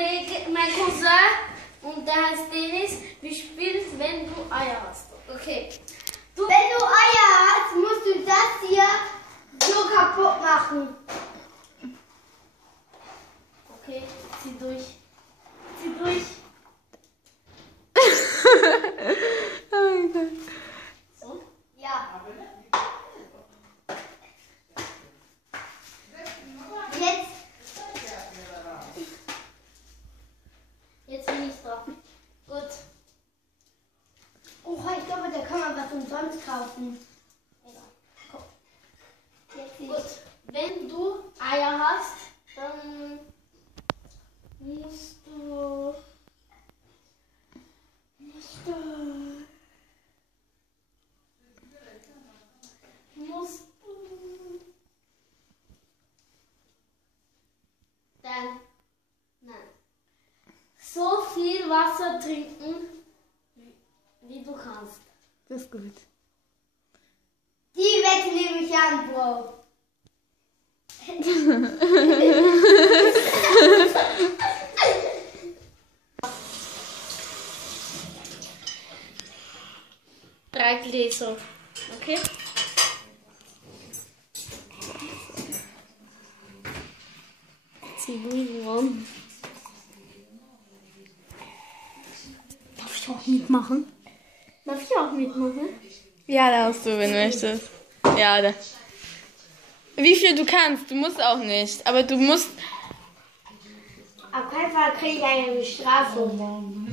Kollege, mein Cousin, und der heißt Dennis. Wir spielen, wenn du Eier hast. Okay. Wenn du Eier hast, musst du das hier so kaputt machen. Okay, zieh durch. Zieh durch. Oh mein Gott. So? Ja. Jetzt. Jetzt bin ich dran. Gut. Oh, ich glaube, da kann man was umsonst kaufen. Egal. Komm. Jetzt Gut. Wenn du Eier hast, dann musst du dann so viel Wasser trinken, wie du kannst. Das ist gut. Die Wette nehme ich an, Bro. Drei Gläser. Okay? Zieh du ran. Darf ich auch mitmachen? Darf ich auch mitmachen? Ja, darfst du, wenn du möchtest. Ja, da. Wie viel du kannst, du musst auch nicht. Aber du musst. Auf keinen Fall kriege ich eine Bestrafung.